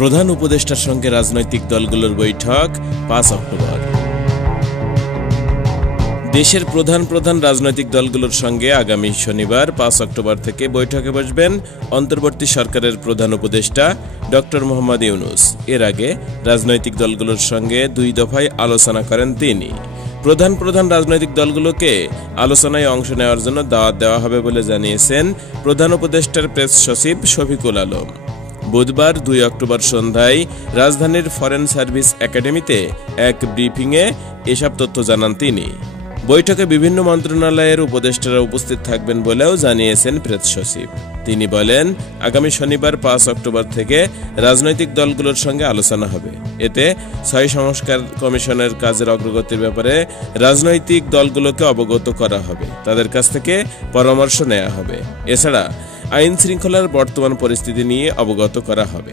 প্রধান উপদেষ্টার সঙ্গে রাজনৈতিক দলগুলোর বৈঠক 5 অক্টোবর। দেশের প্রধান রাজনৈতিক দলগুলোর সঙ্গে আগামী শনিবার 5 অক্টোবর থেকে বৈঠকে বসবেন অন্তর্বর্তী সরকারের প্রধান উপদেষ্টা ডক্টর মোহাম্মদ ইউনূস। এর আগে রাজনৈতিক দলগুলোর সঙ্গে 2 দফায় আলোচনা করেন তিনি। প্রধান রাজনৈতিক দলগুলোকে আলোচনায় অংশ নেওয়ার জন্য দাওয়াত দেওয়া হবে বলে জানিয়েছেন প্রধান উপদেষ্টার প্রেস সচিব শফিকুল আলম। বুধবার 2 অক্টোবর সন্ধ্যায় রাজধানীর ফরেন সার্ভিস একাডেমিতে এক ব্রিফিংয়ে এসব তথ্য জানান তিনি। বৈঠকে বিভিন্ন মন্ত্রণালয়ের উপদেষ্টারা উপস্থিত থাকবেন বলেও জানিয়েছেন প্রেস সচিব। তিনি বলেন, আগামী শনিবার 5 অক্টোবর থেকে রাজনৈতিক দলগুলোর সঙ্গে আলোচনা হবে। এতে 6 সংস্কার কমিশনের কাজের অগ্রগতির ব্যাপারে রাজনৈতিক দলগুলোকে অবগত করা হবে, তাদের কাছ থেকে পরামর্শ নেওয়া হবে। এছাড়া আইন শৃঙ্খলার বর্তমান পরিস্থিতি নিয়ে অবগত করা হবে।